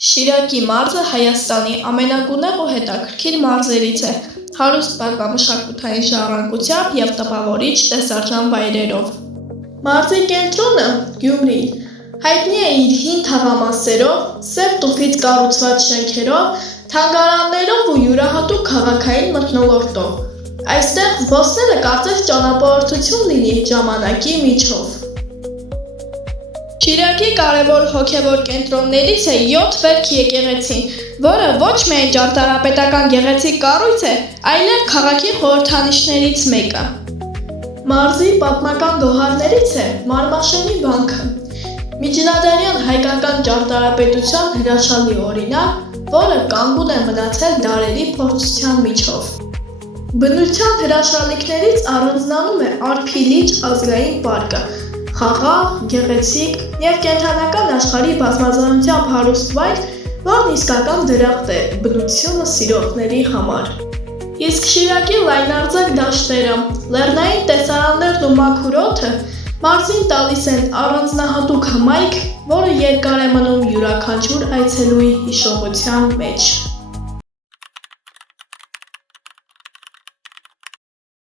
Շիրակի մարզը Հայաստանի ամենագունեղ ու հետաքրքիր մարզերից է, հարուստ պատմամշակութային ժառանգությամբ և տպավորիչ տեսարժան վայրերով։ Մարզի կենտրոնը՝ Գյումրին, հայտնի է իր հին թաղամասերով, սև տուֆից կառուցված շենքերով, թանգարաններով ու յուրահատուկ քաղաքային մթնոլորտով։ Այստեղ զբոսնելը կարծես ճանապարհորդություն լինի ժամանակի միջով։ Շիրակի կարևոր հոգևոր կենտրոններից է 7 վերք եկեղեցին, որը ոչ միայն ճարտարապետական գեղեցիկ կառույց է, այլև քաղաքի խորհրդանիշներից մեկը։ Մարզի պատմական գոհարներից է Մարմաշենի վանքը, միջնադարյան հայկական ճարտարապետության հրաշալի օրինակ, որը կանգուն է մնացել դարերի փորձության միջով։ Բնության հրաշալիքներից առանձնանում է Արփի լիճ ազգային պարկը, խաղաղ, գեղեցիկ և կենդանական աշխարհի բազմազանությամբ հարուստ վայր, որն իսկական դրախտ է բնությունը սիրողների համար։ Իսկ Շիրակի լայնարձակ դաշտերը, լեռնային տեսարաններն ու մաքուր օդը մարզին տալիս են առանձնահատուկ հմայք, որը երկար է մնում յուրաքանչյուր այցելուի հիշողության մեջ։